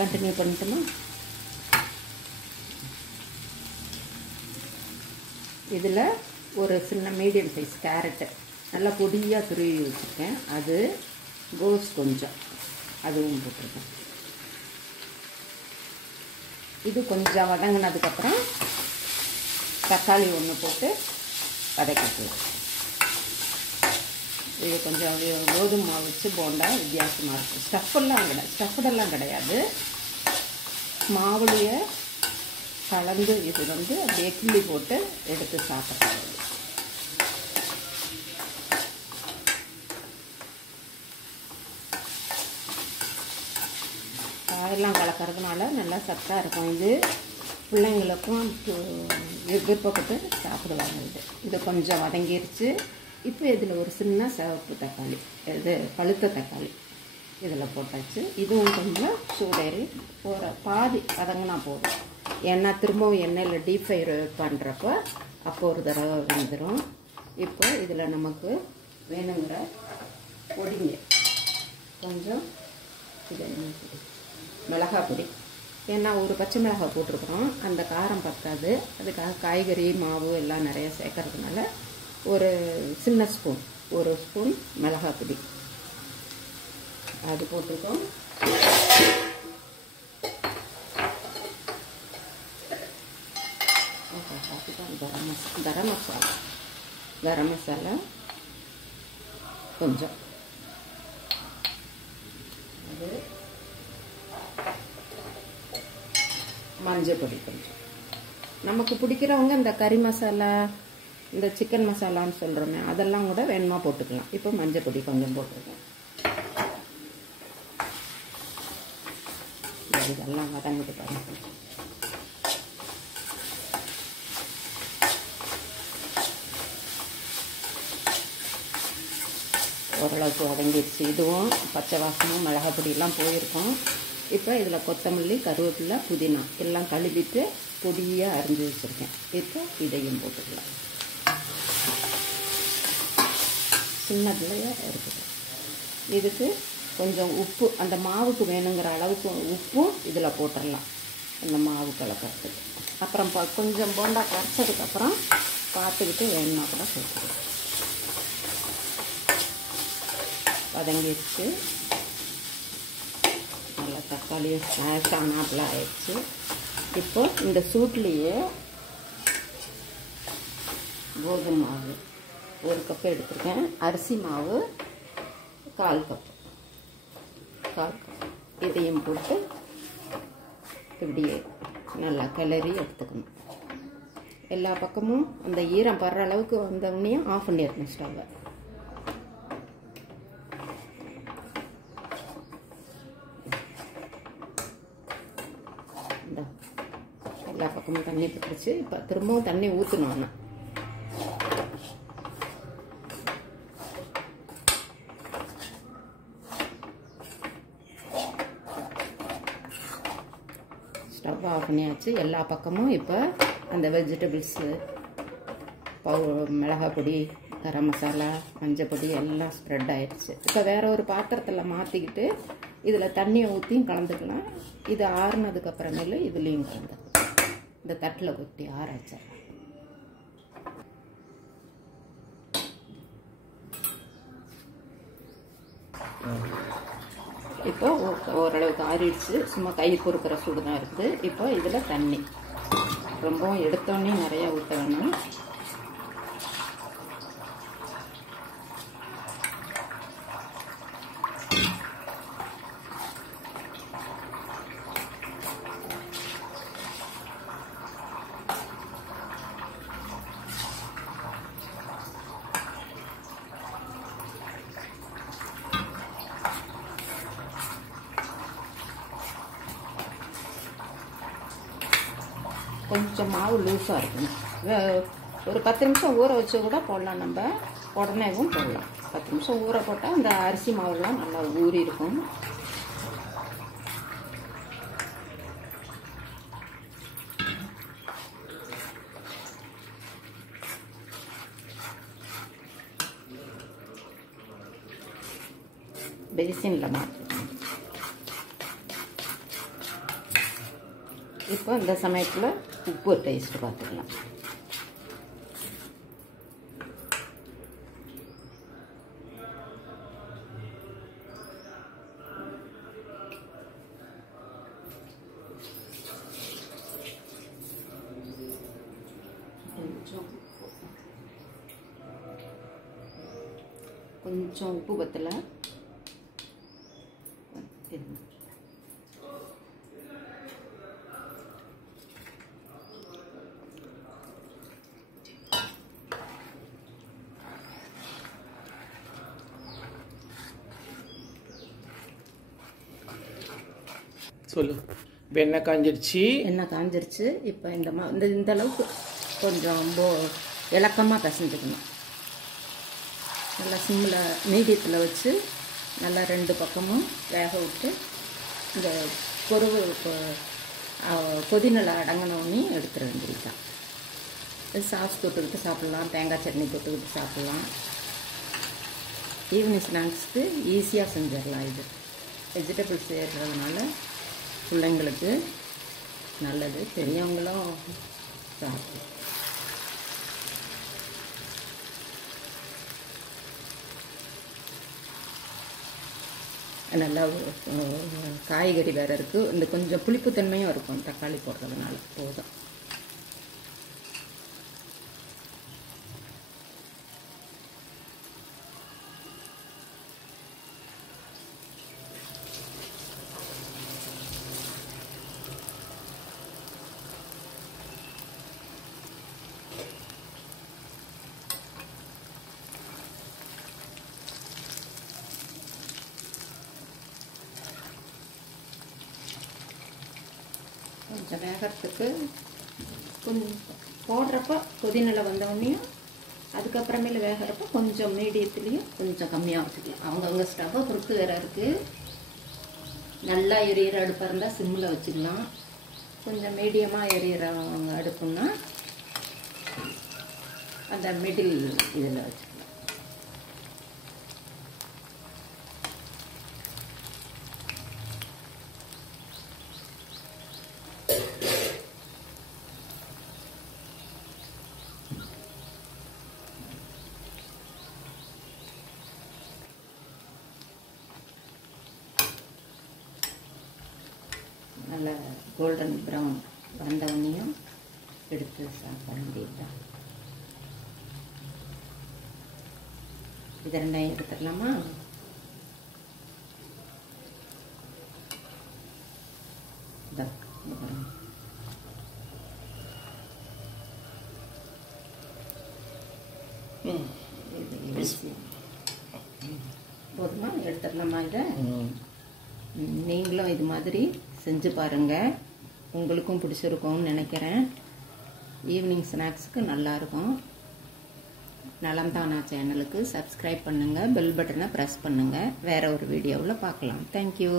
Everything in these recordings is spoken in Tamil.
கண்டினியூ பண்ணிட்டோமா? இதில் ஒரு சின்ன மீடியம் சைஸ் கேரட்டு நல்லா பொடியாக துருவி வச்சுருக்கேன். அது கோஸ் கொஞ்சம் அதுவும் போட்டிருக்கேன். இது கொஞ்சம் வதங்கினதுக்கப்புறம் தக்காளி ஒன்று போட்டு வதக்கிக்கலாம். இது கொஞ்சம் கோதுமை மாவு வச்சு போண்டா வித்தியாசமாக இருக்கும். ஸ்டஃப்டெல்லாம் கிடையாது. மாவுலையே கலந்து இது அப்படியே கிள்ளி போட்டு எடுத்து சாப்பிட்றது. காயெல்லாம் கலக்கிறதுனால நல்லா சத்தாக இருக்கும். இது பிள்ளைங்களுக்கும் விருப்பப்பட்டு சாப்பிடுவாங்க. இது கொஞ்சம் வதங்கிருச்சு. இப்போ இதில் ஒரு சின்ன சிவப்பு தக்காளி, இது பழுத்த தக்காளி இதில் போட்டாச்சு. இதுவும் கொஞ்சம் சூடேறி போகிற பாதி வதங்கினா போதும். ஏன்னா திரும்பவும் எண்ணெயில் டீப் ஃப்ரை பண்ணுறப்போ அப்போ ஒரு தடவை வந்துடும். இப்போ இதில் நமக்கு வேணுங்கிற பொடிங்க கொஞ்சம் இது மிளகாய் பொடி. ஏன்னா ஒரு பச்சை மிளகாய் போட்டிருக்கிறோம், அந்த காரம் பத்தாது. அதுக்காக காய்கறி மாவு எல்லாம் நிறைய சேர்க்கறதுனால ஒரு சின்ன ஸ்பூன், ஒரு ஸ்பூன் மிளகாய் பொடி அது போட்டிருக்கோம். கரம் மசாலா கொஞ்சம், அது மஞ்சள் பொடி கொஞ்சம். நமக்கு பிடிக்கிறவங்க இந்த கறி மசாலா, இந்த சிக்கன் மசாலான்னு சொல்கிறோமே, அதெல்லாம் கூட வேணுமா போட்டுக்கலாம். இப்போ மஞ்சள் பொடி கொஞ்சம் போட்டிருக்கேன். இதெல்லாம் வதங்கிட்டு பாருங்க. ஓரளவுக்கு வதங்கிடுச்சு. இதுவும் பச்சை வாசமும் மிளகாய் பொடியெல்லாம் போயிருக்கும். இப்போ இதில் கொத்தமல்லி, கருவேப்பிலை, புதினா எல்லாம் கழுவிட்டு பொடியாக அரிஞ்சு வச்சுருக்கேன். இப்போ இதையும் போட்டுக்கலாம். சின்னதுலையே இருக்குது. இதுக்கு கொஞ்சம் உப்பு, அந்த மாவுக்கு வேணுங்கிற அளவுக்கு உப்பும் இதில் போட்டுடலாம், அந்த மாவு கலக்கிறதுக்கு. அப்புறம் கொஞ்சம் போண்டா கரைச்சதுக்கப்புறம் பார்த்துக்கிட்டு வேணும்னா கூட சேர்த்துக்கலாம். வதங்கிடுச்சு. நல்லா தக்காளியும் ஸ்மாஷ் ஆனாப்பில் ஆயிடுச்சு. இப்போ இந்த சூட்லேயே கோதுமை மாவு 1 கப்பு எடுத்துருக்கேன். அரிசி மாவு 1/4 கப்பு. இதையும் போட்டு இப்படியே நல்லா கிளறி எடுத்துக்கணும். எல்லா பக்கமும் அந்த ஈரம் படுற அளவுக்கு வந்தோடனே ஆஃப் பண்ணிடணும் ஸ்டவ்வை. எல்லா பக்கமும் தண்ணி பட்டுருச்சு. இப்போ திரும்பவும் தண்ணி ஊற்றணும். ஸ்டவ் ஆஃப் பண்ணியாச்சு. எல்லா பக்கமும் இப்போ அந்த வெஜிடபிள்ஸு, மிளகாய் பொடி, கரம் மசாலா, மஞ்சள் பொடி எல்லாம் ஸ்ப்ரெட் ஆயிடுச்சு. இப்போ வேற ஒரு பாத்திரத்தில் மாற்றிக்கிட்டு இதில் தண்ணியை ஊற்றியும் கலந்துக்கலாம். இது ஆறுனதுக்கு அப்புறமேலு இதுலேயும் கலந்துக்கலாம். இந்த தட்டில் கொட்டி ஆற வச்சேன். இப்போ ஓரளவுக்கு ஆறிடுச்சு. சும்மா கை பொறுக்கிற சூடு தான் இருக்குது. இப்போ இதில் தண்ணி ரொம்பவும் எடுத்தோடனே நிறையா ஊற்ற வேணும். கொஞ்சம் மாவு லூஸாக இருக்கணும். ஒரு 10 நிமிஷம் ஊற வச்சு கூட போடலாம். நம்ம உடனேவும் போடலாம். 10 நிமிஷம் ஊற போட்டால் அந்த அரிசி மாவுலாம் நல்லா ஊறி இருக்கும். பேசினில் மாற்றணும். இப்போ இந்த சமயத்தில் உப்பு டேஸ்ட் பார்த்துக்கலாம். கொஞ்சம் உப்பு பத்தலை. சொல்லு. எண்ணெய் காஞ்சிருச்சு. எண்ணெய் காஞ்சிருச்சு. இப்போ இந்த அளவுக்கு கொஞ்சம் இலக்கமாக பிசைஞ்சுக்கணும். நல்லா சிம்மில் மீடியத்தில் வச்சு நல்லா 2 பக்கமும் வேக விட்டு இந்த கொதி நல்லா அடங்கினோடனே எடுத்துட வேண்டியதுதான். இது சாஸ் தொட்டுக்கிட்டு சாப்பிட்லாம், தேங்காய் சட்னி தொட்டுக்கிட்டு சாப்பிட்லாம். ஈவினிங் ஸ்நாக்ஸ்க்கு ஈஸியாக செஞ்சிடலாம். இது வெஜிடபிள்ஸ் சேர்றதுனால பிள்ளைங்களுக்கு நல்லது, பெரியவங்களும் சாப்பிடும். நல்லா காய்கறி வேறு இருக்குது. இந்த கொஞ்சம் புளிப்புத்தன்மையும் இருக்கும் தக்காளி போடுறதுனால. போதும். கொஞ்சம் வேகிறதுக்கு கொஞ்சம் போடுறப்ப கொதி நிலை வந்தோடனையும் அதுக்கப்புறமேல வேகிறப்ப கொஞ்சம் மீடியத்துலேயும் கொஞ்சம் கம்மியாக வச்சுக்கலாம். அவங்கவுங்க ஸ்டவ்வை பொறுத்து வேறு இருக்குது. நல்லா எரியிற அடுப்பாக இருந்தால் சிம்மில் வச்சுக்கலாம். கொஞ்சம் மீடியமாக எரியிறவங்க அடுப்புன்னா அந்த மிடில் இதில் வச்சுக்கலாம். நல்லா கோல்டன் ப்ரௌன் வந்தவனையும் எடுத்து சாப்பிட வேண்டியதுதான். இது 2 எடுத்துடலாமா? போதுமா? எடுத்துடலாமா? இதை நீங்களும் இது மாதிரி செஞ்சு பாருங்கள். உங்களுக்கும் பிடிச்சிருக்கும்னு நினைக்கிறேன். ஈவினிங் ஸ்நாக்ஸுக்கு நல்லாயிருக்கும். நலம் தானா சேனலுக்கு சப்ஸ்கிரைப் பண்ணுங்கள், பெல் பட்டனை ப்ரெஸ் பண்ணுங்கள். வேறு ஒரு வீடியோவில் பார்க்கலாம். தேங்க்யூ.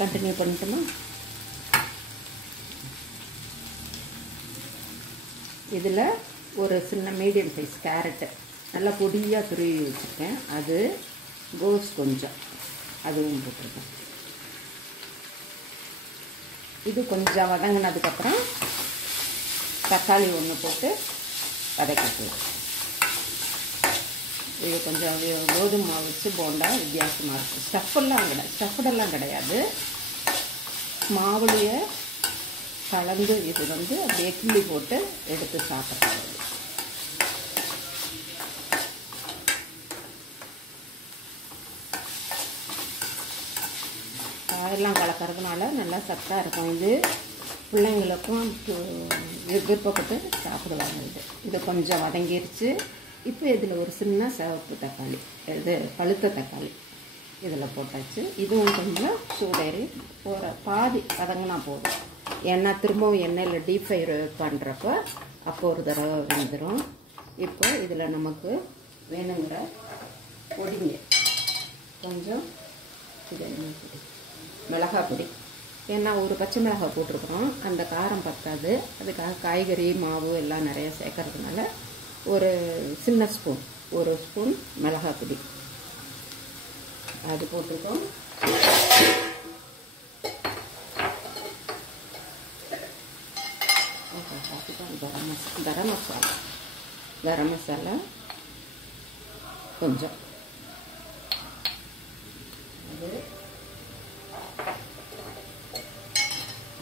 கண்டினியூ பண்ணட்டுமா? இதில் ஒரு சின்ன மீடியம் சைஸ் கேரட்டு நல்லா பொடியாக துருவி வச்சுருக்கேன். அது கோஸ் கொஞ்சம் அதுவும் போட்டிருக்கேன். இது கொஞ்சம் வதங்கினதுக்கப்புறம் தக்காளி 1 போட்டு வதக்கிக்கலாம். இது கொஞ்சம் கோதுமை மாவு வச்சு போண்டா வித்தியாசமாக இருக்கும். ஸ்டஃப்டெல்லாம் கிடையாது. மாவுலேயே கலந்து இது அப்படியே கிள்ளி போட்டு எடுத்து சாப்பிட்றது. காயெல்லாம் கலக்கிறதுனால நல்லா சத்தாக இருக்கும். இது பிள்ளைங்களுக்கும் விருப்பப்பட்டு சாப்பிடுவாங்க. இது கொஞ்சம் வதங்கிருச்சு. இப்போ இதில் ஒரு சின்ன சிவப்பு தக்காளி, இது பழுத்த தக்காளி இதில் போட்டாச்சு. இதுவும் கொஞ்சம் சூடேறி பாதி வதங்கினா போதும். ஏன்னா திரும்பவும் எண்ணெயில் டீப் ஃப்ரை பண்ணுறப்ப அப்போ ஒரு தடவை வந்துடும். இப்போ இதில் நமக்கு வேணுங்கிற பொடிங்க கொஞ்சம் இது மிளகாய் பொடி. ஏன்னா ஒரு பச்சை மிளகாய் போட்டிருக்கிறோம், அந்த காரம் பத்தாது. அதுக்காக காய்கறி மாவு எல்லாம் நிறைய சேர்க்கறதுனால ஒரு சின்ன ஸ்பூன், 1 ஸ்பூன் மிளகாய் பொடி அது போட்டிருக்கோம். கரம் மசாலா கொஞ்சம், அது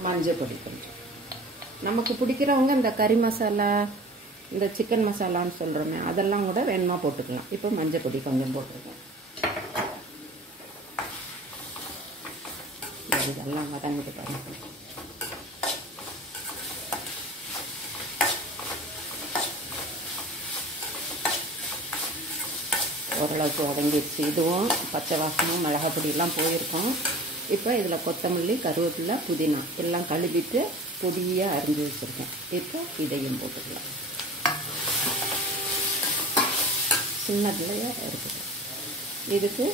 மஞ்சள் பொடி கொஞ்சம். நமக்கு பிடிக்கிறவங்க இந்த கறி மசாலா, இந்த சிக்கன் மசாலான்னு சொல்கிறோமே, அதெல்லாம் கூட வேணுமா போட்டுக்கலாம். இப்போ மஞ்சள் பொடி கொஞ்சம் போட்டுருக்கேன். இதெல்லாம் வதங்கிட்டு பாருங்க. ஓரளவுக்கு வதங்கிடுச்சு. இதுவும் பச்சை வாசமும் மிளகாய் பொடியெல்லாம் போயிருக்கும். இப்போ இதில் கொத்தமல்லி, கருவேப்பிலை, புதினா எல்லாம் கழுவிட்டு பொடியாக அரிஞ்சு வச்சுருக்கேன். இப்போ இதையும் போட்டுக்கலாம். சின்னதுலையே இருக்குது. இதுக்கு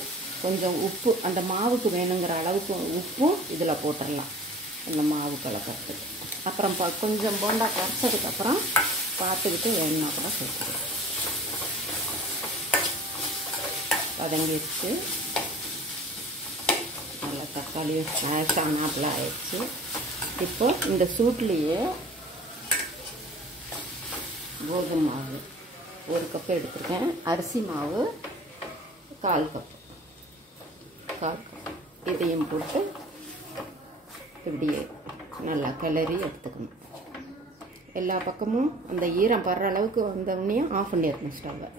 கொஞ்சம் உப்பு, அந்த மாவுக்கு வேணுங்கிற அளவுக்கு உப்பும் இதில் போட்டுடலாம், அந்த மாவு கலக்கிறதுக்கு. அப்புறம் கொஞ்சம் போண்டா கரைச்சதுக்கப்புறம் பார்த்துக்கிட்டு வேணும்னா கூட சேர்த்துக்கலாம். வதங்கிடுச்சு. நல்லா தக்காளியும் ஸ்மாஷ் ஆனாப்பில் ஆயிடுச்சு. இப்போ இந்த சூட்லேயே கோதுமை மாவு 1 கப் எடுத்துருக்கேன். அரிசி மாவு 1/4 கப். இதையும் போட்டு இப்படியே நல்லா கிளறி எடுத்துக்கணும். எல்லா பக்கமும் அந்த ஈரம் படுற அளவுக்கு வந்தவனையும் ஆஃப் பண்ணிடணும் ஸ்டவ்வை.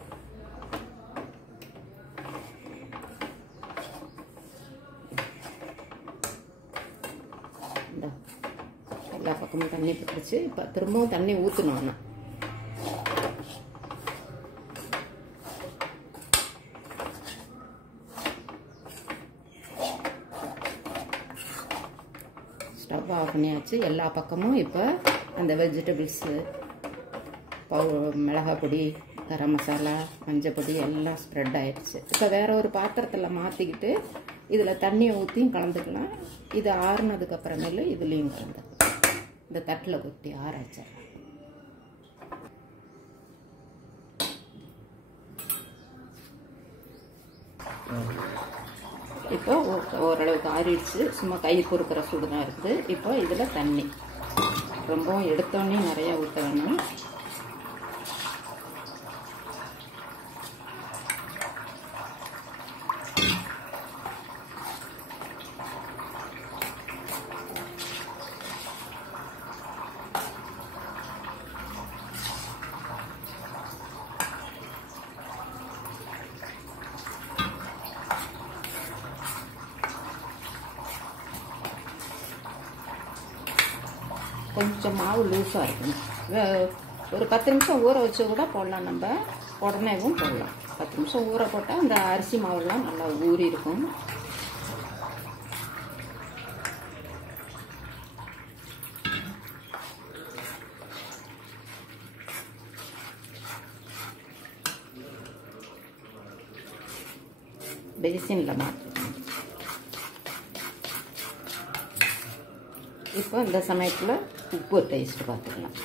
எல்லா பக்கமும் தண்ணி பட்டுருச்சு. இப்போ திரும்பவும் தண்ணி ஊற்றணும். ஆனால் ஸ்டவ் ஆஃப் பண்ணியாச்சு. எல்லா பக்கமும் இப்போ அந்த வெஜிடபிள்ஸு, மிளகாய் பொடி, கரம் மசாலா, மஞ்சள் பொடி எல்லாம் ஸ்ப்ரெட் ஆயிடுச்சு. இப்போ வேற ஒரு பாத்திரத்தில் மாற்றிக்கிட்டு இதில் தண்ணியை ஊற்றியும் கலந்துக்கலாம். இது ஆறுனதுக்கப்புறமேலு இதுலேயும் கலந்துக்கலாம். இந்த தட்டில் ஊற்றி ஆற வச்சேன். இப்போ ஓரளவுக்கு ஆறிடுச்சு. சும்மா கை பொறுக்கிற சூடு தான் இருக்குது. இப்போ இதில் தண்ணி ரொம்பவும் எடுத்தோடனே நிறையா ஊற்ற வேணும். கொஞ்சம் மாவு லூஸாக இருக்கணும். ஒரு 10 நிமிஷம் ஊற வச்சு கூட போடலாம். நம்ம உடனேவும் போடலாம். 10 நிமிஷம் ஊற போட்டால் அந்த அரிசி மாவுலாம் நல்லா ஊறி இருக்கும். பேசினில் மாற்றிக்கணும். இப்போ இந்த சமயத்தில் உப்பு டேஸ்ட் பார்த்துக்கலாம்.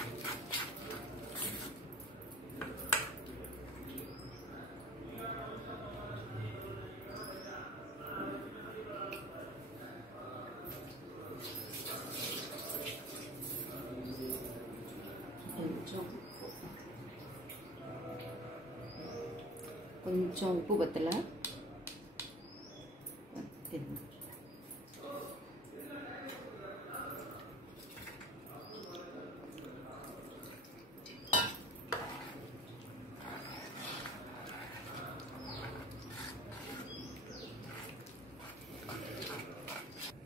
கொஞ்சம் உப்பு பத்தல.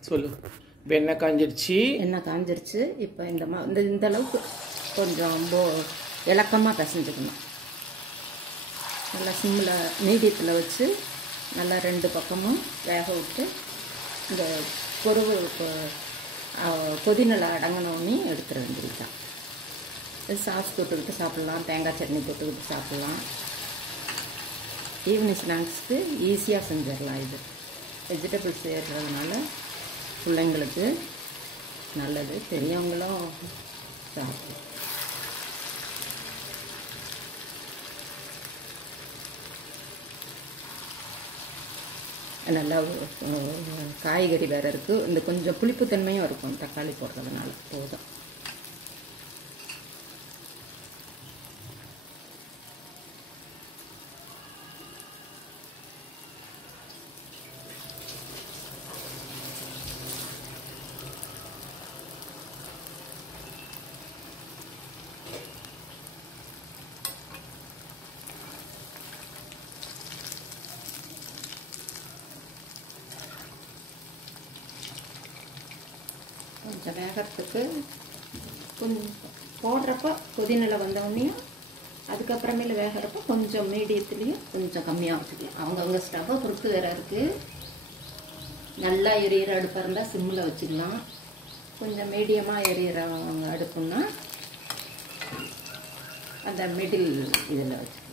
சொல்லு. எண்ணெய் காஞ்சிருச்சு. எண்ணெய் காஞ்சிருச்சு. இப்போ இந்த அளவுக்கு கொஞ்சம் இலக்கமாக பிசைஞ்சுக்கணும். நல்லா சிம்மில் மீடியத்தில் வச்சு நல்லா 2 பக்கமும் வேக விட்டு இந்த கொதிநிலை அடங்கினோடனே எடுத்துட வேண்டியதுதான். இது சாஸ் தொட்டுக்கிட்டு சாப்பிட்லாம், தேங்காய் சட்னி தொட்டுக்கிட்டு சாப்பிட்லாம். ஈவினிங் ஸ்நாக்ஸ்க்கு ஈஸியாக செஞ்சிடலாம். இது வெஜிடபிள்ஸ் சேர்றதுனால பிள்ளைங்களுக்கு நல்லது, பெரியவங்களும் சாப்பிடும். நல்லா காய்கறி வேறு இருக்குது. இந்த கொஞ்சம் புளிப்புத்தன்மையும் இருக்கும் தக்காளி போடுறதுனால. போதும். கொஞ்சம் வேகிறதுக்கு கொஞ்சம் போடுறப்ப கொதிநிலை வந்தவொடனையும் அதுக்கப்புறமேல வேகிறப்ப கொஞ்சம் மீடியத்துலேயும் கொஞ்சம் கம்மியாக வச்சுக்கலாம். அவங்கவுங்க ஸ்டவ்வை பொறுத்து வேறு இருக்குது. நல்லா எரியிற அடுப்பாக இருந்தால் சிம்மில் வச்சுக்கலாம். கொஞ்சம் மீடியமாக எரியிறவங்க அடுப்புன்னா அந்த மிடில் இதில் வச்சுக்கலாம்.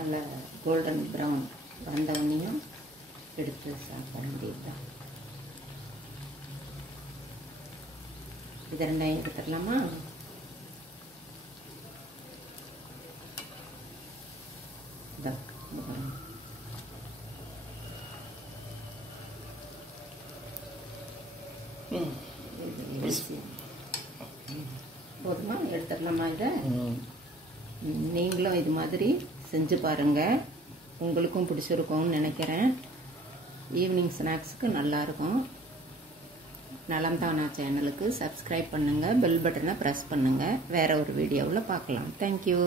நல்ல கோல்டன் ப்ரௌன் வந்தவனையும் எடுத்து சாப்பிட வேண்டியதுதான். இது ரெண்டையும் எடுத்துடலாமா? போதுமா? எடுத்துடலாமா? இதை நீங்களும் இது மாதிரி செஞ்சு பாருங்கள். உங்களுக்கும் பிடிச்சிருக்கும்னு நினைக்கிறேன். ஈவினிங் ஸ்நாக்ஸுக்கு நல்லாயிருக்கும். நலம்தானா சேனலுக்கு சப்ஸ்கிரைப் பண்ணுங்கள், பெல் பட்டனை ப்ரெஸ் பண்ணுங்கள். வேறு ஒரு வீடியோவில் பார்க்கலாம். தேங்க்யூ.